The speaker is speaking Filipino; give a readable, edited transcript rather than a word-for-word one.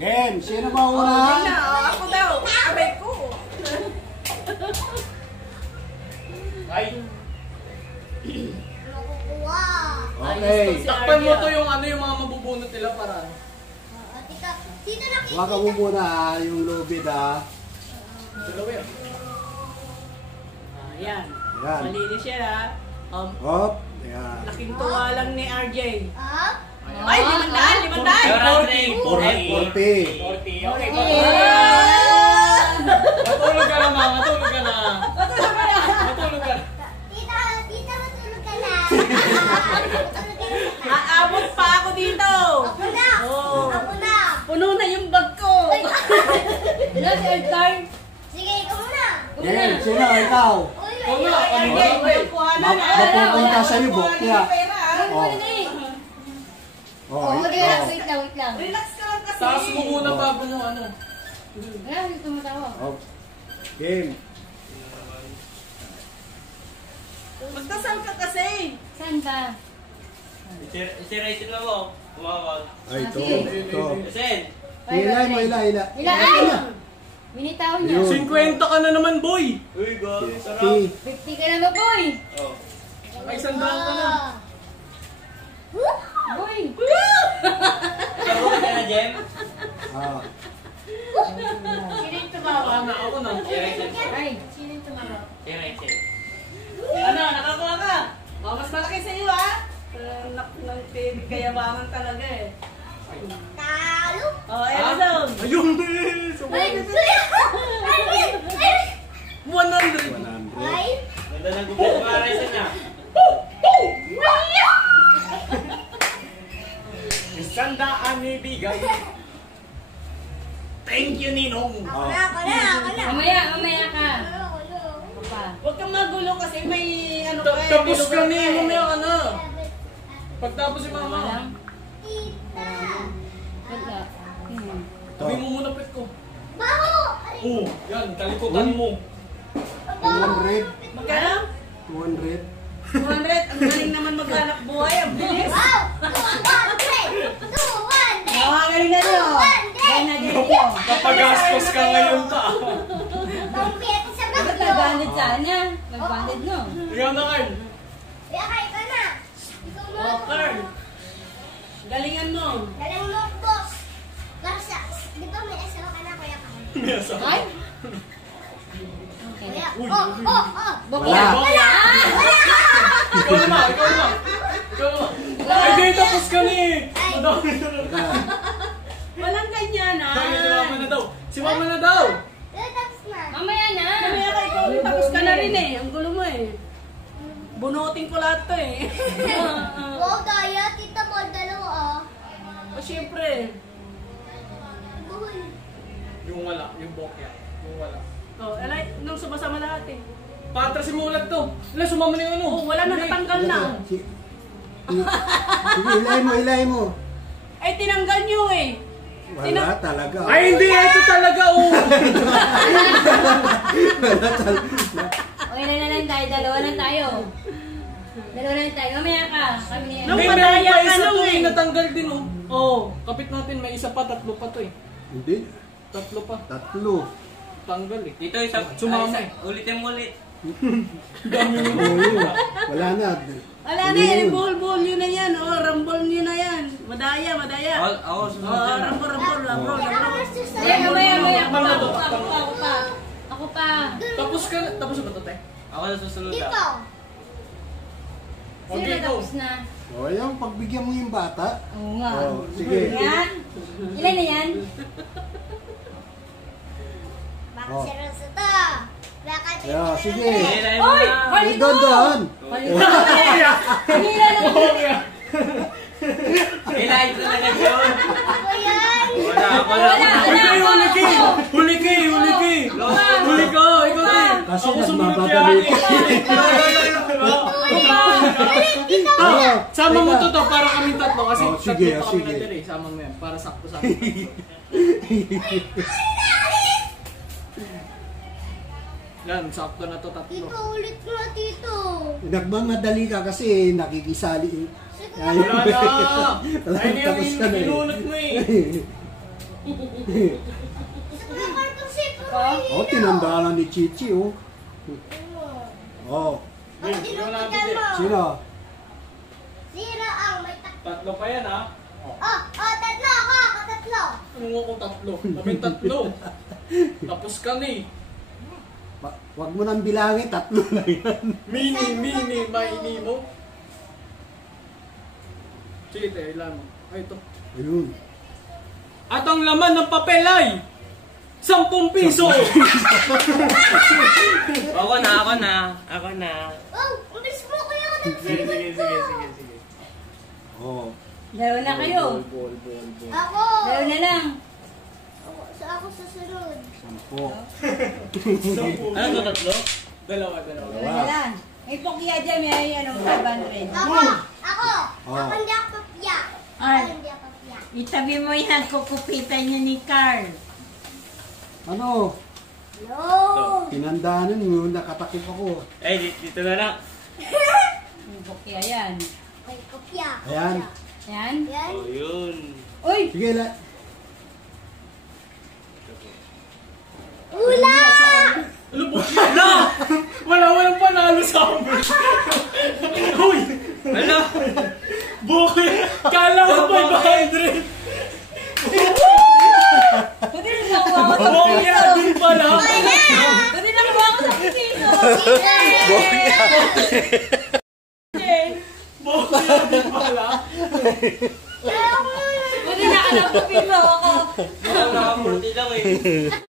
Game, sino ba una? Ako daw, abay ko. Ay. Okay. Takpan mo to yung ano yung mga mabubunot nila para. Dito na kita. Huwag ka mo muna yung lubid ha. Dalawa yan. Ayan. Yan. Malinis yan ha. Hop. Yan. Laking tuwa lang ni RJ. Up. Ay, 500! 40. 40. Okay, matulog ka na, ma. Matulog ka na. Matulog ka na. Tita, matulog ka na. Aabot pa ako dito. Ako na. Oh. Ako na. Puno na yung bag ko. Hello, si Eldar. Sige, ikaw muna. Game, sino? Ikaw. Uy, Huwag na. RJ, kuhanan na. Mapupunta sa'yo, Bokya. Oh. Oo, wait lang. Relax ka lang kasi. Taas mo muna bago mo ano. Wala, hindi tumatawa. Oh. Game. Magdasal ka kasi. Saan ba? Si Rachel na mo. Tumawag. Ay, ito. Ito. Sen. Hilay mo, hilay. Ay! Binitawan niya. Yun. 50 ka na naman, boy. Uy, gabi. Sarap. 50. 50 ka na ba, boy? Oh. Ay, sandaan ka na. Boy! Sarap ka na, Jem. Ah. Sino yung tumawa? Tama ako na. Si Rachel. Ay! Sino yung tumawa? Si Rachel. Ano, nakakuha ka? Oh, mas malaki sa iyo ha? Kayabangan talaga eh. talo. Oh, Edison! Ayun! Ay, 100! 100. Ganda ng gupit mo, Rachel na. Sandaan ibigay. Thank you, Ninong. Ako na. Mamaya ka. Ano? Pa. Huwag kang magulo kasi may ano ka eh. Tapos may ka lugar ni, eh. mamaya ka na. Pagtapos si Wala mama. lang. Tita. Wala. Tabi mo muna pet ko. Baho. Oo, yan, kalikutan mo. 200. Magkano? 200. 200. Ang galing naman maghanap buhay. Ang bilis. Wow. 200. 200. Galing na niyo. Galing na din niyo. Kapagastos ka ngayon ta. Pangpiyat sa Dapat bagyo. mag-banded sana. Mag-banded no. Ikaw na kayo. Kaya kayo ka na. Ikaw mo. Oh, Carl. Galingan mo. Dalang mo, boss. Garsa. Di ba may asawa ka na, Kuya Carl? Ay! Kuya. Uy, Oh. Wala. Wala. Ikaw naman, ikaw naman. Ikaw naman. Ay, di, tapos ka ni. Madami na lang. Walang ganyan ha. Bakit si mama na daw? Si mama na daw. Tapos na. Mamaya na. Mamaya ka ikaw rin. Tapos ka na rin eh. Ang gulo mo eh. Bunutin ko lahat to eh. Wow, daya. Tita mo, dalawa O syempre. Buhay. Yung wala, yung bokya. Yung wala. Oh, alay, nung sumasama lahat eh. Patrasin mo ulit to. Wala, sumama na yung ano. Oh, wala na, natanggal na. Sige, hilay mo. Ay, tinanggal nyo eh. Wala talaga. Ay, hindi. Ito talaga, oh. Okay na lang tayo. Dalawa na tayo. Mamaya ka. Kami na yan. Nung May meron madaya pa ka isa nung to eh. natanggal din, oh. Oh, kapit natin. May isa pa, tatlo pa to eh. Hindi. Tatlo pa. Tatlo. Tanggal eh. Dito, isa. Sumama eh. Ulitin mo ulit. Dami mo. Wala na. Wala na eh, bol yun na yan. Oh, rambol nyo na yan. Madaya. Ako, Oh, susunod na. rambol. Mamaya. Ako pa. Tapos ka na. Tapos ba to, te? Ako na susunod Dito. na. Sino Okay, na go. tapos na? O, yan, pagbigyan mo yung bata. Oo nga. Oh, sige. Yan. Ilan na yan? Baka si Rosa to. Baka Yeah, sige. Hilahin mo Oy! na. Ay, doon. Kanina lang. Hilahin ko na lang yun. Ako yan. Wala. Huli ka. Huli ka. Ikaw din. Kasi Ako sumunod nagmamadali. Ah, sama mo to para kaming tatlo kasi Oh, sige, tatlo pa kami sige. natin eh. Sama mo yan para sakto-sakto. Yan, sakto na to tatlo. Tito, ulit nga, Tito. Nagmamadali ka kasi nakikisali. Sige. Ayun. Wala na! Wala, Ay, tapos ka na eh. pinunod mo eh. Sa kartong ship. Oh, tinanda na ni Chichi, oh. Oh, Ang dinutigan mo. sino? Zero ang may Tatlo pa yan, ha? tatlo ako, tatlo. Ano nga kung tatlo? Kami tatlo. Tapos ka na eh. Wag mo nang bilangin, tatlo na yan. Mini, maini mo. Sige, tayo ilan mo. Ay, ito. Ayun. At ang laman ng papel ay 10 piso! Ako na. Oh, ang bilis mo kuya ka ng Sige. Oh. Dalawa na kayo. Ball. Ako. Dalawa na lang. Ako susunod. 10. Ano to, tatlo? Dalawa. Dalawa na lang. May pokya dyan, may ano, 500. Ako. Oh. Ako hindi ako papya. Ay. Ako hindi ako papya. Itabi mo yan, kukupitan niya ni Carl. Ano? No. Tinandaanan mo, nakatakip ako. Eh, dito na lang. May pokya yan. May kopya. Ayan. Yan. Yan. Oh, yun. Uy! Sige, Ula! Ano po? Walang panalo sa amin. Uy! Ano? Buki! Kala ko 500! Buti na nakuha ko sa Buki piso. din pala! Buti na nakuha ko sa piso. Buki din pala! Buti na alam ko piso ako. Naka-40 lang eh.